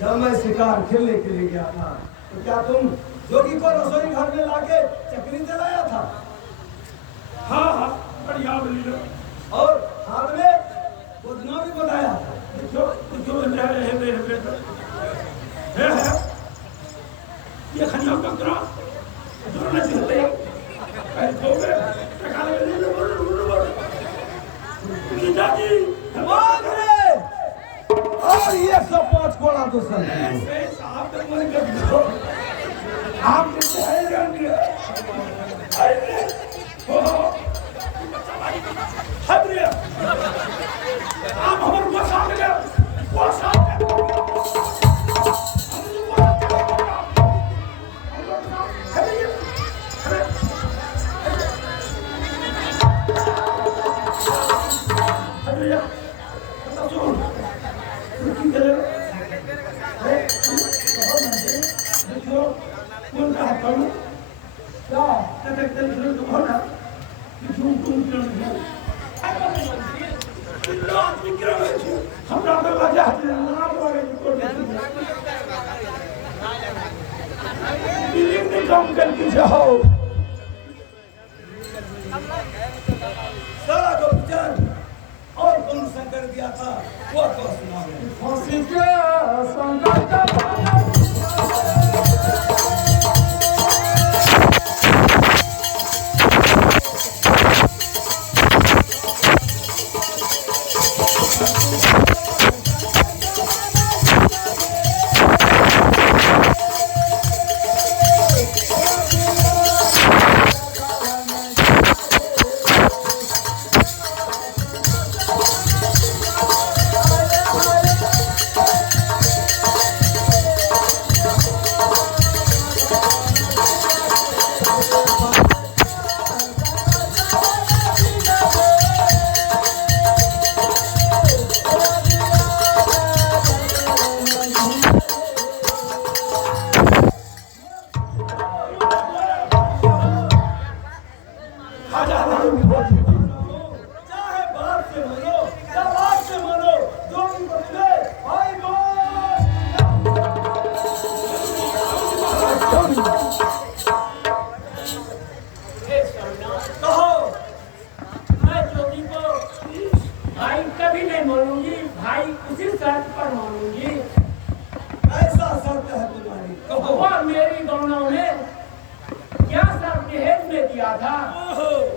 जब मैं शिकार खेलने के लिए गया था तो क्या तुम जोगी को रसोई घर में लाके चक्री जलाया था? हाँ हाँ बढ़िया बोली। और हाथ में बुधना भी बताया था। जो है ये खनिया डॉक्टर जो न चिंते कल को में टका ले पिताजी भाग रे और 105 कोड़ा तो सर ऐसे साहब तक मन कर दो आप कितने हैरान अरे हो हबरे आप हमारे वसा में वसा कम करके जाओ सारा जो विचार और कौन संकर दिया था वो तो सुना फांसी के संकर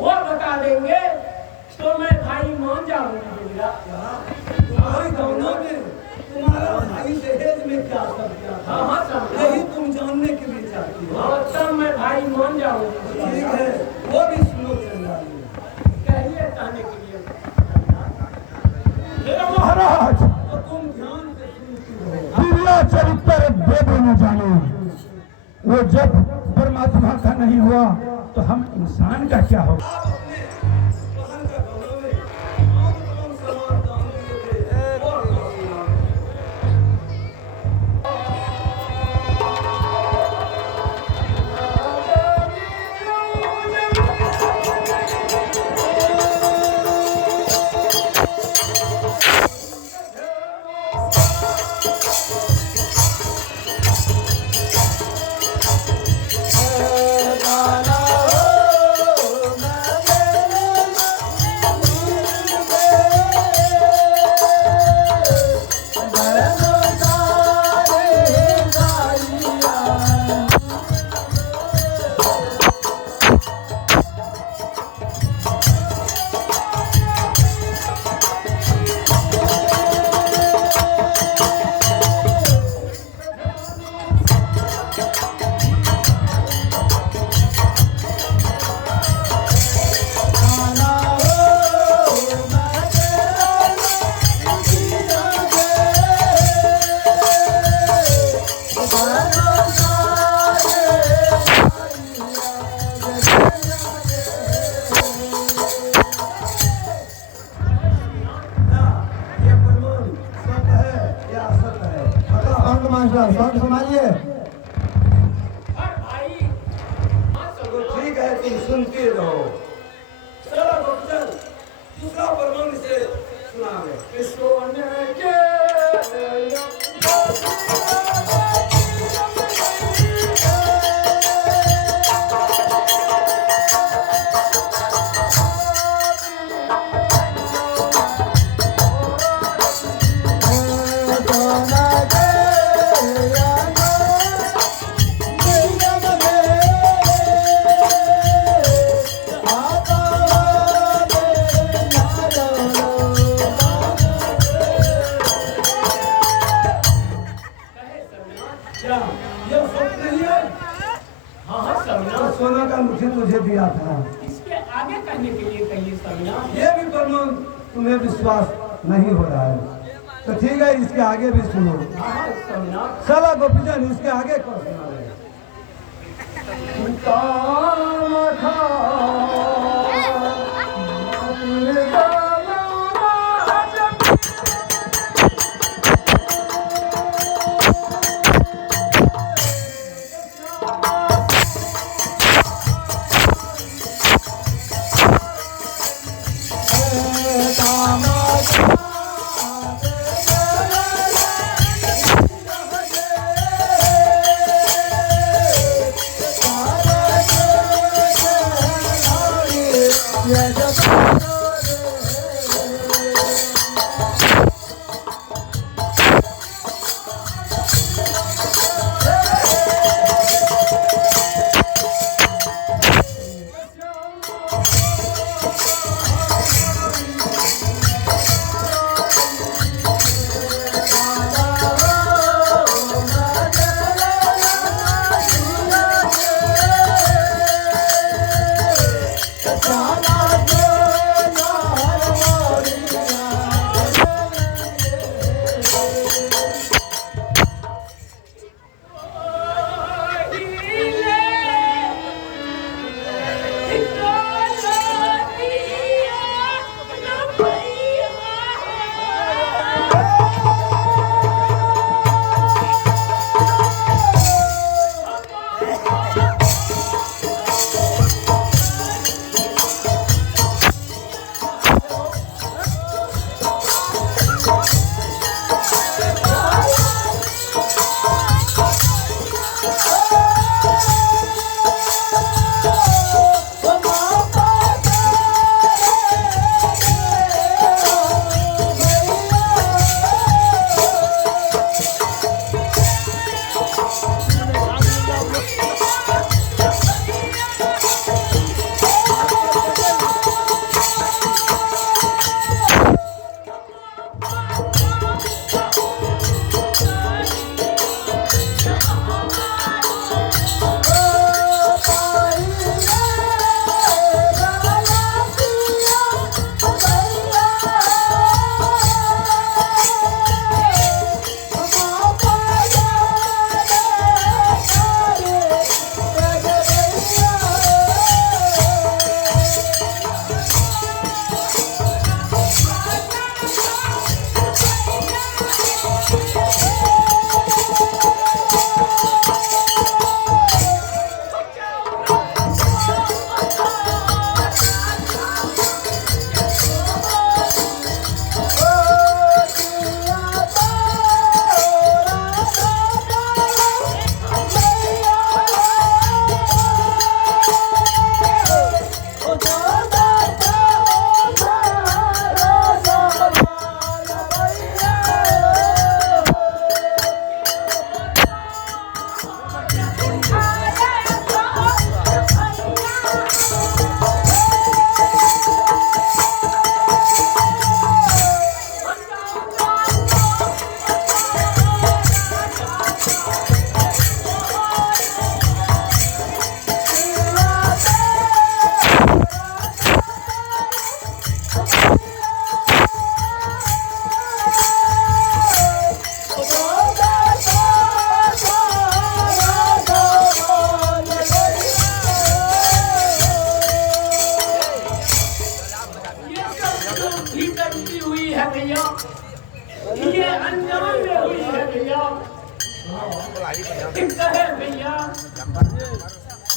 वो बता देंगे तो मैं भाई मान जाऊंगा। तुम्हारी दोनों में तुम्हारा भाई दहेज में क्या सब क्या था? हाँ यही तुम जानने के लिए चाहती हो। तब मैं भाई मान जाऊंगा। ठीक है वो भी सुनो चंदाली कहिए कहने के लिए महाराज तो तुम ध्यान से सुनती हो। दिव्या चरित्र वेदों न जाने वो जब परमात्मा का नहीं हुआ तो हम इंसान का क्या होगा? आप अपने बहन का दोनों में आम समान दानों में थे और बात सुनाइए। तो ठीक है तुम सुनते रहो। चलो डॉक्टर दूसरा प्रमाण से सुना दे। इसको अच्छा ये स्वप्न नहीं है। हाँ हाँ समीना, तो सोना का मुझे तुझे दिया था। इसके आगे कहने के लिए कहिए समीना। ये भी प्रमाण तुम्हें विश्वास नहीं हो रहा है तो ठीक है, इसके आगे भी सुनो। हाँ हाँ समीना। चला गोपीचंद, इसके आगे कौन सुना रहे?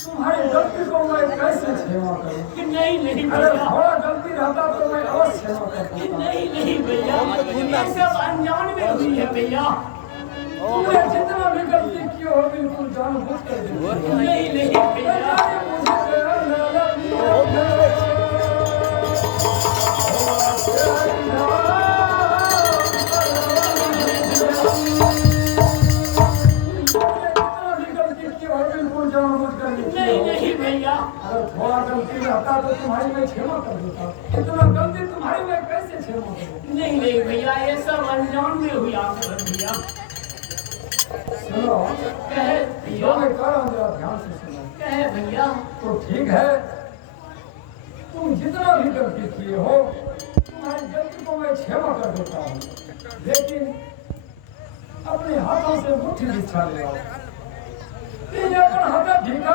तुम्हारी गलती को मैं कैसे क्षमा करूं? कि नहीं नहीं अरे भैया, थोड़ा गलती रहता तो मैं अवश्य क्षमा कि करता। नहीं नहीं भैया, ये सब अनजान में हुई है भैया। तुमने जितना भी गलती की हो बिल्कुल जानबूझ कर दी। नहीं नहीं भैया, नहीं नहीं भैया, अगर थोड़ा गलती रहता तो तुम्हारी मैं क्षमा कर देता। इतना गलती तुम्हारी मैं कैसे क्षमा करूं? नहीं नहीं भैया, ये सब अनजान में हुई आप भैया। सुनो, कहे जो मैं कह रहा हूँ जरा ध्यान से सुनो। कहे भैया तो ठीक है, तुम जितना भी गलती किए हो, तुम्हारी गलती को मैं क्षमा कर देता हूँ, लेकिन अपने हाथों से मुट्ठी बिछा ले आओ। अपन हाथ ढीका